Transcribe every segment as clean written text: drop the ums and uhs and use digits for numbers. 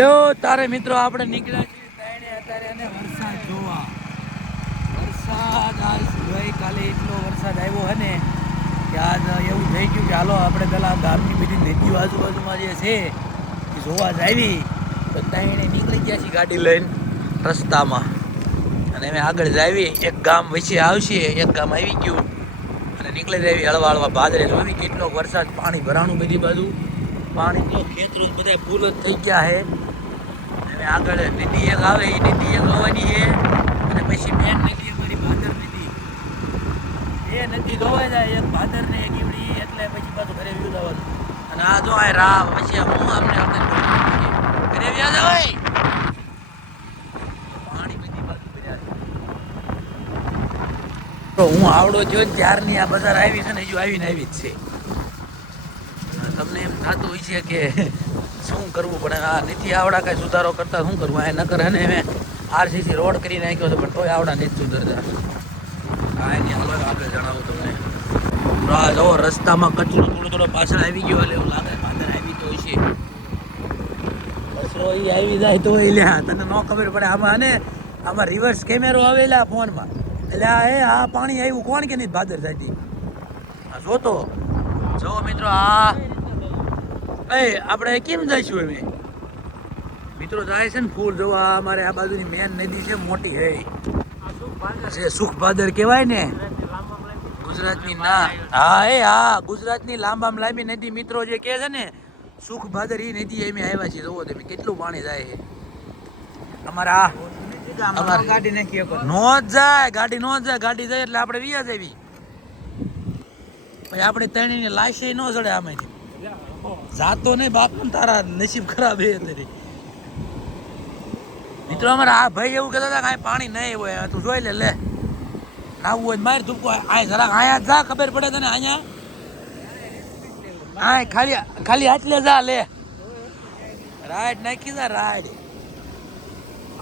તારે મિત્રો આપણે નીકળ્યા છીએ તાણે અત્યારે અને વરસાદ જોવા. વરસાદ આજ ગઈકાલે એટલો વરસાદ આવ્યો હે ને કે આજ એવું થઈ ગયું કે હાલો આપણે પેલા ગામની બધી નદીઓ આજુબાજુમાં જે છે એ જોવા જ આવી. તો તાણે નીકળી ગયા છીએ ગાડી લઈને રસ્તામાં અને અમે આગળ જ આવી. એક ગામ વચ્ચે આવશે, એક ગામ આવી ગયું અને નીકળી જ આવી હળવા હળવા ભાદરે જોવી કેટલો વરસાદ, પાણી ભરાણું બધી બાજુ, પાણી તો ખેતરો બધા ફૂલ જ થઈ ગયા છે. આગળ નદી એક આવે એ નદી એક ધોવાની છે અને પછી મેન નદી અમારી ભાદર નદી, એ નદી ધોવાઈ જાય એક ભાદર ને એક ઈવડી, એટલે પછી પાછું ઘરે વ્યૂ જવાનું. અને આ જો આ રાહ પછી હું અમને ઘરે વ્યા જવાય પાણી બધી બાજુ ભર્યા છે. તો હું આવડો જો ત્યારની આ બજાર આવી છે ને હજુ આવીને આવી જ છે. તમને એમ થતું હોય છે કે શું કરવું પડે, આ નથી આવડા કાંઈ સુધારો કરતા શું કરવું, આ નકર હે ને મેં આરસીસી રોડ કરી નાખ્યો છે પણ તોય આવડા નથી સુધરતા. હા એની હાલો આપણે જણાવું તમને. આ જો રસ્તામાં કચરો થોડો પાછળ આવી ગયો એટલે એવું લાગે ભાદર આવી તો છે. કચરો એ આવી જાય તો લ્યા તને ન ખબર પડે. આમાં ને આમાં રિવર્સ કેમેરો આવેલા ફોનમાં, એટલે આ પાણી આવ્યું કોણ કે નહીં ભાદર સાઈડ જોતો જો મિત્રો. આપણે કેમ જઈશું અમે મિત્રો જાય છે ને ફૂલ જોવા. અમારે આ બાજુની મેન નદી છે મોટી હે છે સુખ ભાદર કહેવાય ને ગુજરાતની. ના હા ગુજરાતની લાંબામાં લાંબી નદી મિત્રો જે કહે છે ને સુખ ભાદર એ નદી અમે આવ્યા છીએ. જોવો તમે કેટલું પાણી જાય છે. અમારા ગાડી નાખી નો જ જાય, ગાડી નો જ જાય, ગાડી જાય એટલે આપણે વ્યા જવી. પછી આપણે ત્રણેયને લાશે ન ચડે આમાંથી જાતો નહીં બાપ, તારા નસીબ ખરાબ હે તારી. મિત્રો અમારા આ ભાઈ એવું કહેતા હતા કે પાણી નહીં હોય, તું જોઈ લે નાવું હોય મારી ધૂપકો આ જરાક અહીંયા જા, ખબર પડે તને. અહીંયા આ ખાલી આટલે જા લે, રાઈડ નાખી જા રાઈડ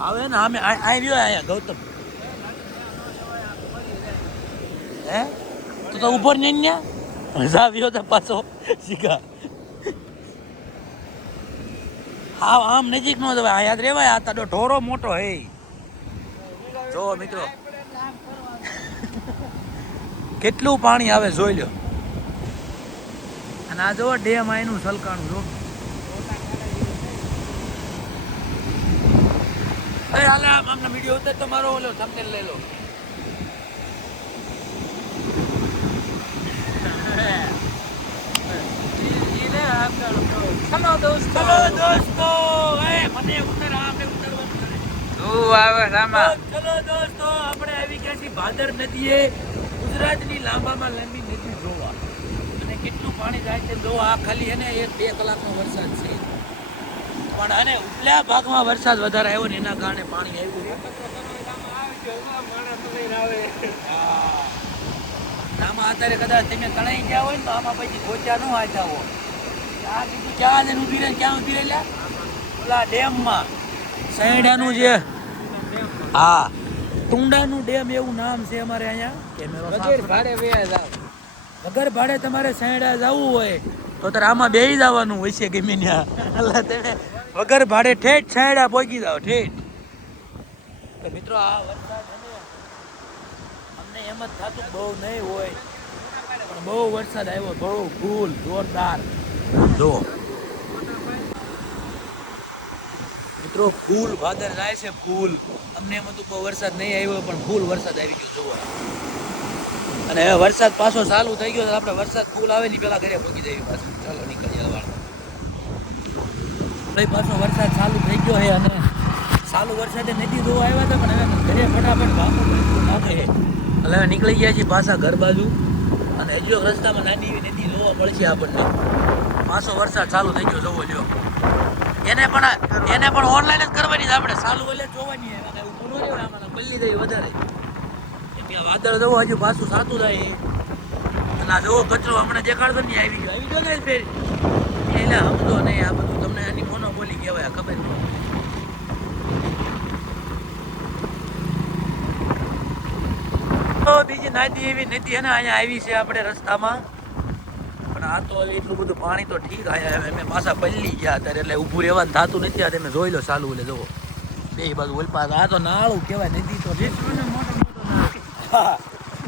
આવે ને. અમે આવ્યો અહીંયા ગૌતમ હે તો ઉપર ને જા આવ્યો તો પાછો શીખા. હા આમ નજીક નો જવાય, યાદ રેવાય. આ તારો ઢોરો મોટો હે જો મિત્રો કેટલું પાણી આવે જોઈ લો. અને આ જો ડેમ આનું સલકાણું જો. હાલે આમના વિડીયો ઉતર તો મારો ઓલો થંબનેલ લઈ લો. ચલો દોસ્તો મને ઉતર આપણે ઉતરવાનું. ચલો દોસ્તો આપણે આવી ગયા છીએ ભાદર નદીએ, ગુજરાતની લાંબામાં લાંબી નદી જોવા. અને કેટલું પાણી જાય છે જોવા. આ ખાલી એને 1-2 કલાકનો વરસાદ છે પણ અને ઉપલા ભાગમાં વરસાદ વધારે આવ્યો ને એના કારણે પાણી આવ્યું. આમાં અત્યારે કદાચ તમે તણાઈ ગયા હોય ને તો આમાં પછી ગોચા ન આવતા હોય. આ કીધું ક્યાં જઈને ઉભી રહે, ક્યાં ઉભી રહેલા ઓલા ડેમમાં સૈડાનું જે હા ટુંડાનું ડેમ એવું નામ છે અમારે અહીંયા. વગર ભાડે તમારે સૈડા જવું હોય તો તારે આમાં બેસી જવાનું હોય છે ગમે ત્યાં. એટલે તમે વગર ભાડે ઠેઠ સૈડા પહોંચી જાઓ ઠેઠ. તો મિત્રો આ વરસાદ અમને એમ જ થતું બહુ નહીં હોય પણ બહુ વરસાદ આવ્યો, બહુ ફૂલ જોરદાર. જો મિત્રો ફૂલ ભાદર જાય છે ફૂલ. અમને એમ હતું બહુ વરસાદ નહીં આવ્યો પણ ફૂલ વરસાદ આવી ગયો જોવા. અને હવે વરસાદ પાછો ચાલુ થઈ ગયો. આપણે વરસાદ ફૂલ આવે ને પેલા ઘરે પહોંચી જઈએ પાછું. ચાલો નીકળી જવાનું. પાછો વરસાદ ચાલુ થઈ ગયો છે અને ચાલુ વરસાદે નદી જોવા આવ્યા હતા પણ હવે ઘરે ફટાફટ ભાગો નાખે. એટલે હવે નીકળી ગયા છીએ પાછા ઘર બાજુ. અને હજુ રસ્તામાં નાની એવી નદી જોવા પડશે આપણને. પાછો વરસાદ ચાલુ થઈ ગયો જોવો લ્યો. એને પણ ઓનલાઈન જ કરવાની આપણે ચાલુ એટલે જોવાની. એમાં એવું ન રહેવાય, આમાં બદલી જાય વધારે. વાદળ જવો હજુ પાછું સાતું થાય. અને આ જોવો કચરો હમણાં દેખાડતો નહીં આવી ગયો ને ફેર એટલે સમજો નહીં. આ બધું તમને એની મોનોપોલી કહેવાય, ખબર નહીં. બીજી નાદી એવી નદી હે ને અહીંયા આવી છે આપણે રસ્તામાં. પણ આ તો એટલું બધું પાણી તો ઠીક આયા અમે પાછા પલ્લી ગયા અત્યારે એટલે ઊભું રહેવાનું થતું નથી આ તમે જોઈ લો ચાલુ એટલે જુઓ બે બાજુ ઓલપા આ તો નાળું કહેવાય નદી તો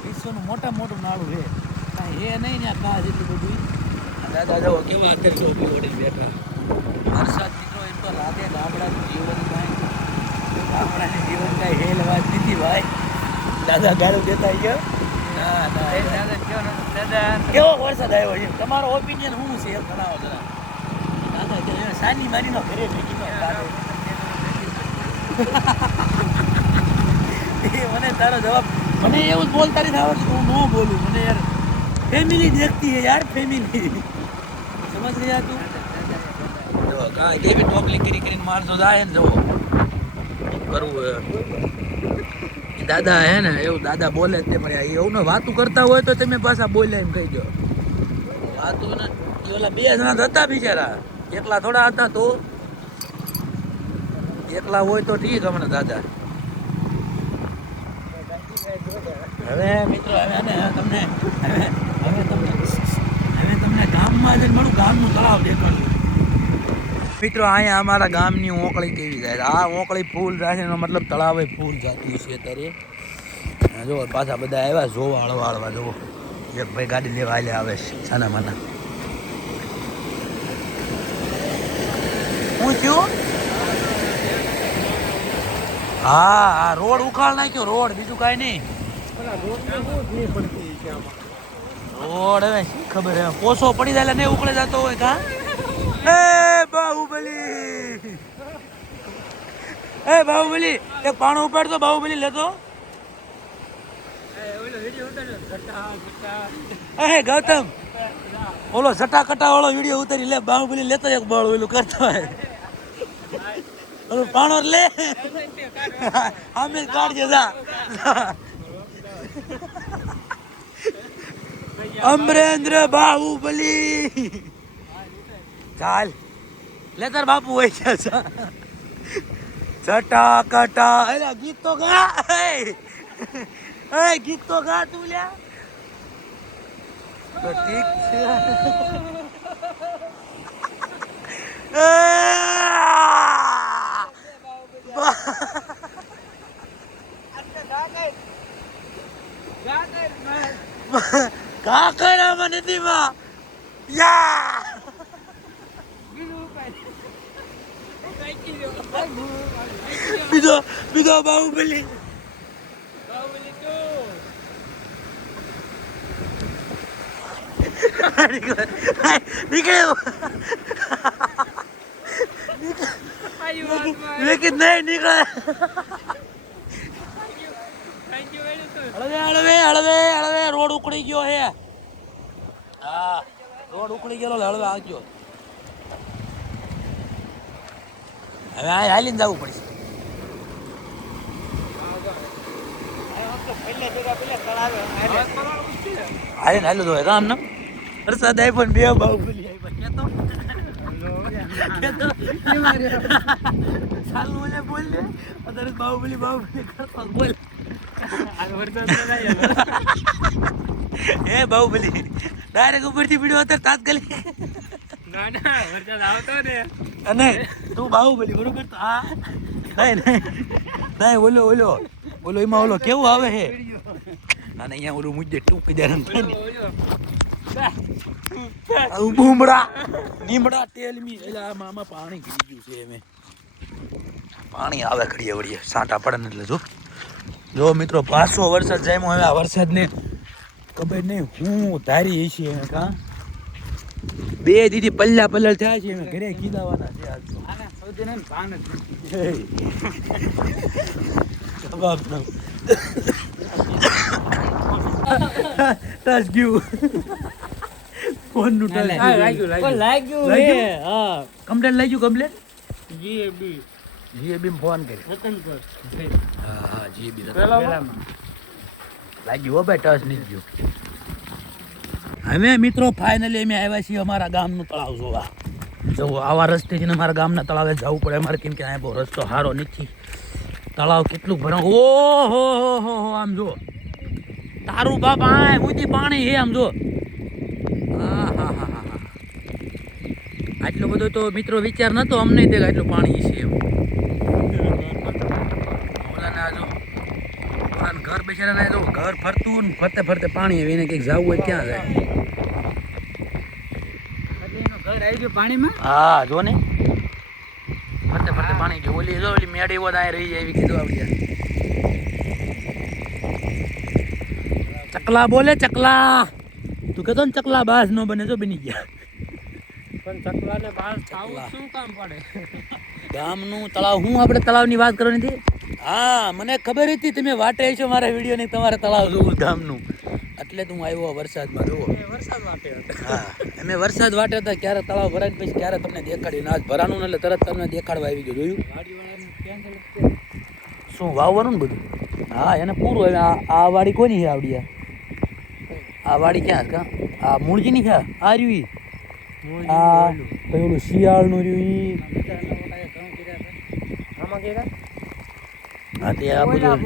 વિશ્વનું મોટા મોટું નાળું છે કાંઈ એ નહીં ને કાં જેટલું બધું દાદા જવો કેવા અત્યારે ટોપી ઓઢીને બેઠા વરસાદ મિત્રો એમ તો લાગે ગામડાનું જીવન કાંઈ ગામડાનું જીવન કાંઈ હેલ વાત નથી ભાઈ દાદા ગાળું દેતા ગયો કેવો વરસાદ આવ્યો છે તમારો ઓપિનિયન શું છે એ જણાવો જરા દાદા સાની મારીનો ઘરે ભેગી મને તારો જવાબ મને એવું જ બોલતા નથી આવડતું હું ન બોલું મને યાર ફેમિલી દેખતી है यार फैमिली समझ गया તું જો કા જે બી ટોપલી કરીને મારતો જાય ને જો કરવું દાદા હે ને એવું દાદા બોલે જ તે પણ એવું ને વાતું કરતા હોય તો તમે પાછા બોલ્યા એમ કહી દો વાતું ને ઓલા બે જણા હતા બિચારા એકલા થોડા હતા તો એકલા હોય તો ઠીક હમણાં દાદા હવે મિત્રો હવે તમને ગામમાં જઈને મારું ગામનું તળાવ દેખાડું મિત્રો અહીંયા અમારા ગામની ઓંકળી કેવી જાય આ ઓંકળી ફૂલ જાય એનો મતલબ તળાવે ફૂલ જતી છે અત્યારે જો પાછા બધા આવ્યા જોવા હળવા જોવો એક ભાઈ ગાડી લેવા આલે આવે છે સાના માના હું થયું હા રોડ ઉખાડ નાખ્યો રોડ બીજું કાંઈ નહીં રોડ હવે ખબર હે પોસો પડી જાય ને ઉકળે જતો હોય કા એ બાહુબલી એક પાણું ઉપાડતો બાહુબલી લેતો ગૌતમ ઓલો સટા કટા વાળો વિડીયો ઉતારી લે બાહુબલી લેતો એક બળ ઓલું કરતો હોય ઓલું પાણો લે આમે કાઢજે જા અમરેન્દ્ર બાહુબલી ચાલ લે તાર બાપુ હોય છે છટા કટા અરે ગીત તો ગા ગીત તો ગા તું લ્યા તો ઠીક છે કાકરામાં નથી માં યા બીજો બાહુબલી નીકળ્યો લેકિન નહીં નીકળે હળવે રોડ ઉકળી ગયો હે હા રોડ ઉકળી ગયેલો હળવે આવજો હવે આ હાલીને જવું પડશે હાલીને હાલું તો રામ ના વરસાદ આવી પણ બે બાહુબલી આવી કેતો ચાલુ ને બોલ ને અત્યારે બાહુબલી કરતો બોલ એ બાહુબલી ડાયરેક્ટ ઉપરથી પીડ્યો અત્યારે તાત્કાલિક ના વરસાદ આવતો ને અને તું બાહુબલી બરોબર તો હા નહીં ઓલો એમાં ઓલો કેવું આવે હે અને અહીંયા ઓલું મુજે ટૂંકી દેવાનું થાય ને બુમડા નીમડા તેલમી એટલે આમાં પાણી ગઈ ગયું છે એમ પાણી આવે ઘડીએ વળીએ સાંટા પડે ને એટલે જો મિત્રો પાછો વરસાદ જાય હવે આ વરસાદને ખબર નહીં હું ધારી છે કા બે દીદી પલ્લા થયા છે એમ ઘરે કીધાવાના છે આજ સૌથી ને ભાન ટચ ગયું ફોન નું ટચ લાગ્યું હા કમ્પ્લેટ લઈ ગયું કમ્પ્લેટ જીએબી ફોન કરી હા જીએબી લાગ્યું હો ભાઈ ટચ નહીં ગયું હવે મિત્રો ફાઇનલી અમે આવ્યા છીએ અમારા ગામનું તળાવ જોવા જો આવા રસ્તેથી અમારા ગામના તળાવે જવું પડે અમારે કેમ કે અહીંયા બહુ રસ્તો સારો નથી તળાવ કેટલું ભરાવ ઓહો આમ જો તારું બાપ આ ઊંચી પાણી હે આમ જો હા આટલો બધો તો મિત્રો વિચાર નતો અમને દેખ આટલું પાણી છે એમ ઓલાના જો ઓલાના ઘર બેસાડા જો ઘર ફરતું ને ફરતે ફરતે પાણી આવે એને કંઈક જવું હોય ક્યાં જાય ઘર આવી ગયું પાણીમાં હા જો ને ફરતે ફરતે પાણી ગયું ઓલી જો ઓલી મેડી વોદ આ રહી એવી કીધું આવડી ચકલા બોલે ચકલા તું કહેતો ને ચકલા બાસ નો બને તો બની ગયા પણ ચકલાને બહાર ખાવું શું કામ પડે ગામનું તળાવ હું આપણે તળાવની વાત કરવાની હતી હા મને ખબર હતી તમે વાટે છો મારા વિડીયોની તમારે તળાવ જોવું ગામનું એટલે તું આવ્યો વરસાદમાં જોવો વરસાદ વાટે હા અમે વરસાદ વાટે હતા ક્યારે તળાવ ભરાય પછી ક્યારે તમને દેખાડ્યું આજ ભરાનું ને એટલે તરત તમને દેખાડવા આવી ગયો જોયું શું વાવવાનું ને બધું હા એને પૂરું હવે આ વાડી કોની છે આવડી આ વાડી ક્યાં કા આ મૂળજીની છે આ રહ્યું આ પછી ઓલું શિયાળનું રહ્યું હા તે આ બધું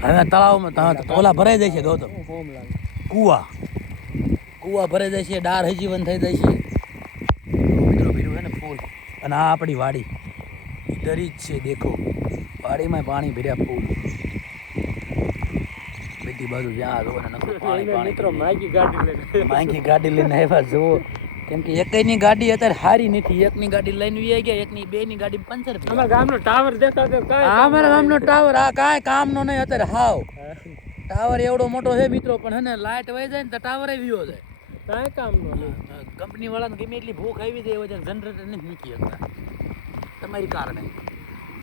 હવે તળાવમાં ઓલા ભરાઈ જાય છે ગૌતમ કુવા ભરાઈ જાય છે ડાર હજીવન થઈ જાય છે મિત્રો પીરું છે ને ફૂલ અને આ આપણી વાડી દરી જ છે દેખો વાડીમાં પાણી ભર્યા ફૂલ બધી બાજુ જ્યાં જો ને મિત્રો માગી ગાડી લઈને માંગી ગાડી લઈને આવ્યા જુઓ કેમ કે એકની ગાડી અત્યારે હારી નથી એકની ગાડી લઈને વી ગયા એકની બેની ગાડી પંચર થઈ અમારા ગામનો ટાવર દેખાતો અમારા ગામનો ટાવર આ કાંઈ કામનો નહીં અત્યારે હાવ ટાવર એવડો મોટો છે મિત્રો પણ હે ને લાઇટ વહી જાય ને તો ટાવર વિયો જાય કાંઈ કામનો નહીં કંપની વાળાને ગમે એટલી ભૂખ આવી જાય જનરેટર નથી મૂકી શકતા તમારી કારણે